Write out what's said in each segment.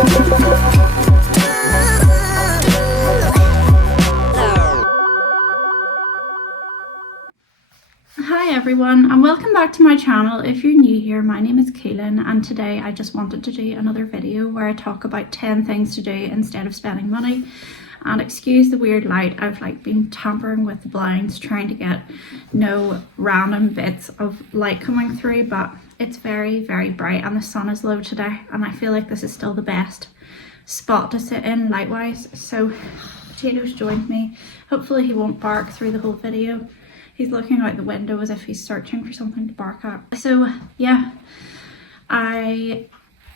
Hi everyone, and welcome back to my channel. If you're new here, my name is Kaylin, and today I just wanted to do another video where I talk about 10 things to do instead of spending money. And excuse the weird light, I've been tampering with the blinds trying to get no random bits of light coming through, but it's very bright and the sun is low today, and I feel like this is still the best spot to sit in light wise. So Potatoes joined me. Hopefully he won't bark through the whole video. He's looking out the window as if he's searching for something to bark at. So yeah, I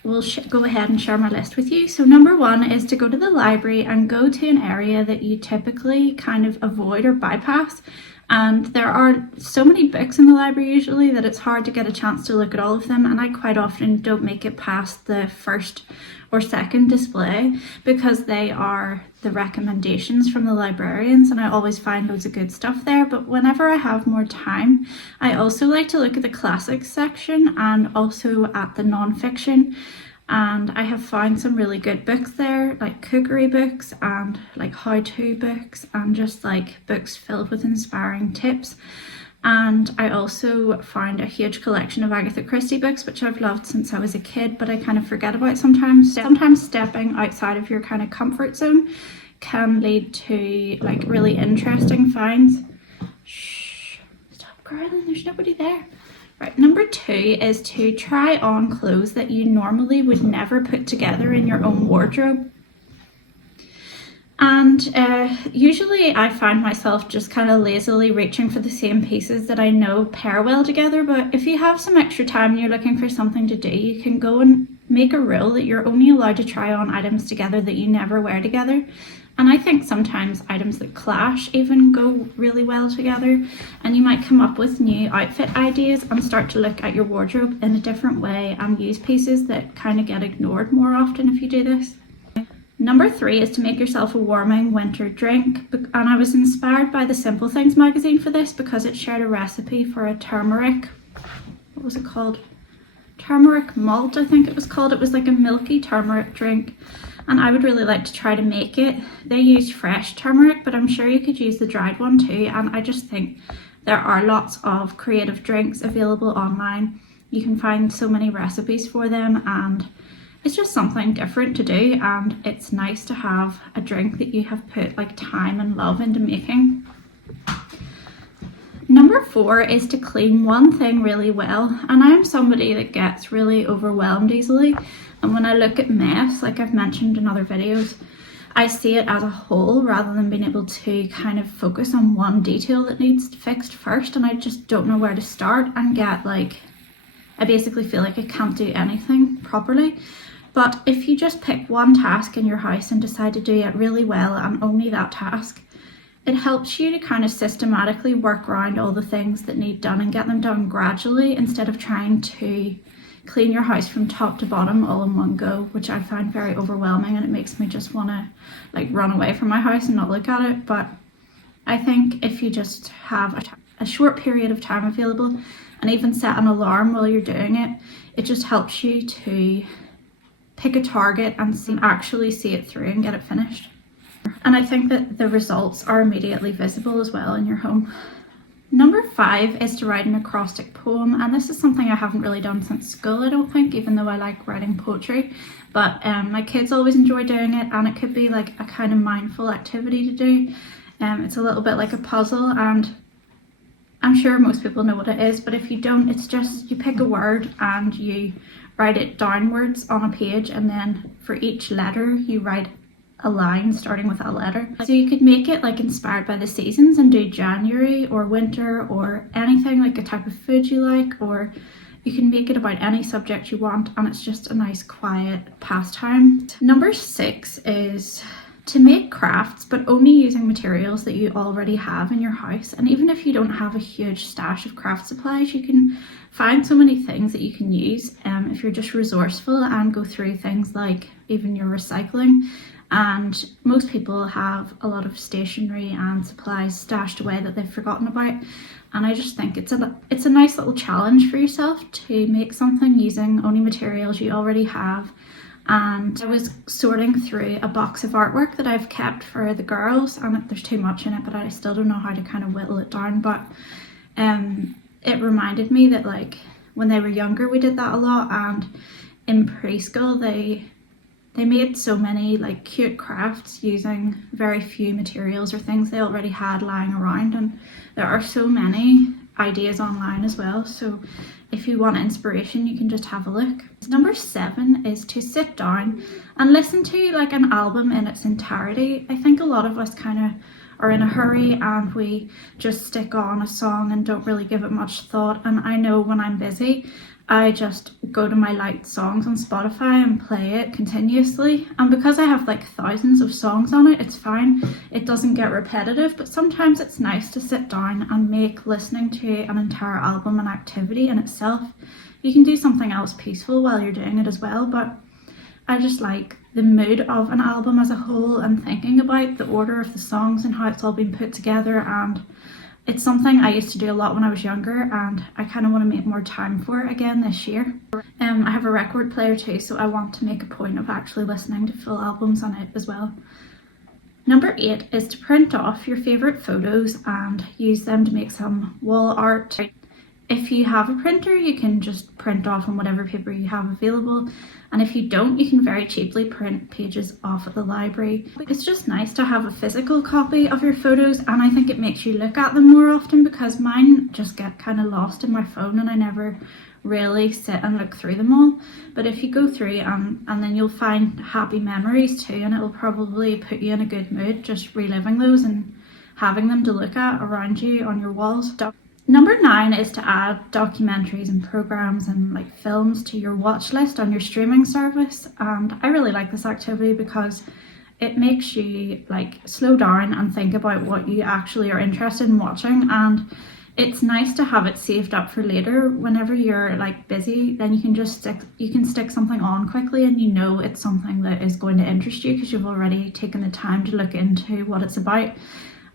will go ahead and share my list with you. So number one is to go to the library and go to an area that you typically kind of avoid or bypass. And there are so many books in the library usually that it's hard to get a chance to look at all of them, and I quite often don't make it past the first or second display because they are the recommendations from the librarians, and I always find loads of good stuff there. But whenever I have more time, I also like to look at the classics section and also at the non-fiction, and I have found some really good books there, like cookery books and like how-to books and just like books filled with inspiring tips. And I also found a huge collection of Agatha Christie books, which I've loved since I was a kid, but I kind of forget about sometimes. Sometimes stepping outside of your kind of comfort zone can lead to like really interesting finds. Shh, stop crying, there's nobody there. Right, number two is to try on clothes that you normally would never put together in your own wardrobe. And usually I find myself just kind of lazily reaching for the same pieces that I know pair well together, but if you have some extra time and you're looking for something to do, you can go and make a rule that you're only allowed to try on items together that you never wear together. And I think sometimes items that clash even go really well together, and you might come up with new outfit ideas and start to look at your wardrobe in a different way and use pieces that kind of get ignored more often if you do this. Number three is to make yourself a warming winter drink, and I was inspired by the Simple Things magazine for this because it shared a recipe for a turmeric, what was it called? Turmeric malt, I think it was called. It was like a milky turmeric drink, and I would really like to try to make it. They used fresh turmeric, but I'm sure you could use the dried one too, and I just think there are lots of creative drinks available online. You can find so many recipes for them, and it's just something different to do, and it's nice to have a drink that you have put like time and love into making. Number four is to clean one thing really well, and I'm somebody that gets really overwhelmed easily, and when I look at mess, like I've mentioned in other videos, I see it as a whole rather than being able to kind of focus on one detail that needs fixed first, and I just don't know where to start and get like, I basically feel like I can't do anything properly. But if you just pick one task in your house and decide to do it really well and only that task, it helps you to kind of systematically work around all the things that need done and get them done gradually instead of trying to clean your house from top to bottom all in one go, which I find very overwhelming, and it makes me just want to like run away from my house and not look at it. But I think if you just have a short period of time available and even set an alarm while you're doing it, it just helps you to pick a target and actually see it through and get it finished. And I think that the results are immediately visible as well in your home. Number five is to write an acrostic poem, and this is something I haven't really done since school, I don't think, even though I like writing poetry. But my kids always enjoy doing it, and it could be like a kind of mindful activity to do. It's a little bit like a puzzle, and I'm sure most people know what it is, but if you don't, it's just you pick a word and you write it downwards on a page, and then for each letter you write a line starting with that letter. So you could make it like inspired by the seasons and do January or winter or anything, like a type of food you like, or you can make it about any subject you want, and it's just a nice quiet pastime. Number six is to make crafts, but only using materials that you already have in your house. And even if you don't have a huge stash of craft supplies, you can find so many things that you can use if you're just resourceful and go through things like even your recycling. And most people have a lot of stationery and supplies stashed away that they've forgotten about, and I just think it's a nice little challenge for yourself to make something using only materials you already have and I was sorting through a box of artwork that I've kept for the girls, and there's too much in it, but I still don't know how to kind of whittle it down. But it reminded me that like when they were younger we did that a lot, and in preschool they made so many like cute crafts using very few materials or things they already had lying around, and there are so many ideas online as well, so if you want inspiration you can just have a look. Number 7 is to sit down and listen to like an album in its entirety. I think a lot of us kind of are in a hurry and we just stick on a song and don't really give it much thought, and I know when I'm busy I just go to my liked songs on Spotify and play it continuously, and because I have like thousands of songs on it, it's fine, it doesn't get repetitive. But sometimes it's nice to sit down and make listening to an entire album an activity in itself. You can do something else peaceful while you're doing it as well, but I just like the mood of an album as a whole and thinking about the order of the songs and how it's all been put together, and it's something I used to do a lot when I was younger, and I kind of want to make more time for it again this year. I have a record player too, so I want to make a point of actually listening to full albums on it as well. Number 8 is to print off your favourite photos and use them to make some wall art. If you have a printer, you can just print off on whatever paper you have available, and if you don't, you can very cheaply print pages off at the library. It's just nice to have a physical copy of your photos, and I think it makes you look at them more often, because mine just get kind of lost in my phone and I never really sit and look through them all. But if you go through and then you'll find happy memories too, and it'll probably put you in a good mood just reliving those and having them to look at around you on your walls. Number 9 is to add documentaries and programs and like films to your watch list on your streaming service, and I really like this activity because it makes you like slow down and think about what you actually are interested in watching, and it's nice to have it saved up for later. Whenever you're like busy, then you can stick something on quickly, and you know it's something that is going to interest you because you've already taken the time to look into what it's about.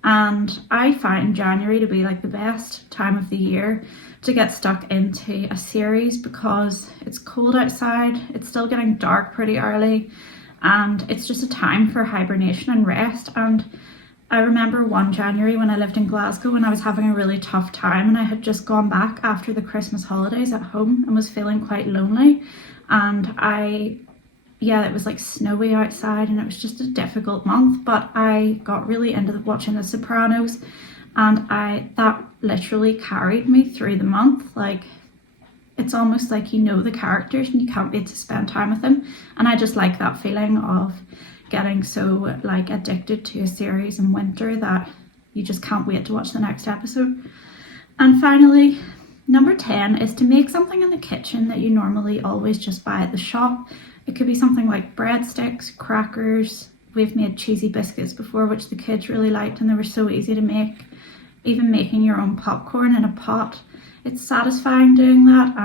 And I find January to be like the best time of the year to get stuck into a series, because it's cold outside, it's still getting dark pretty early, and it's just a time for hibernation and rest. And I remember one January when I lived in Glasgow and I was having a really tough time, and I had just gone back after the Christmas holidays at home and was feeling quite lonely, and it was like snowy outside and it was just a difficult month, but I got really into watching The Sopranos, and that literally carried me through the month. Like, it's almost like you know the characters and you can't wait to spend time with them, and I just like that feeling of getting so like addicted to a series in winter that you just can't wait to watch the next episode. And finally, number 10 is to make something in the kitchen that you normally always just buy at the shop. It could be something like breadsticks, crackers. We've made cheesy biscuits before, which the kids really liked, and they were so easy to make. Even making your own popcorn in a pot, it's satisfying doing that,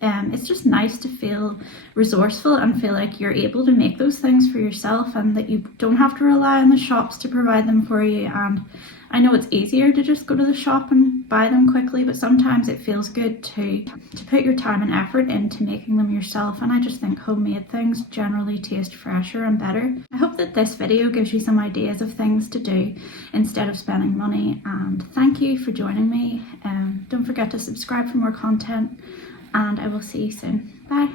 and it's just nice to feel resourceful and feel like you're able to make those things for yourself and that you don't have to rely on the shops to provide them for you. And I know it's easier to just go to the shop and buy them quickly, but sometimes it feels good to put your time and effort into making them yourself, and I just think homemade things generally taste fresher and better. I hope that this video gives you some ideas of things to do instead of spending money, and thank you for joining me. Don't forget to subscribe for more content, and I will see you soon. Bye.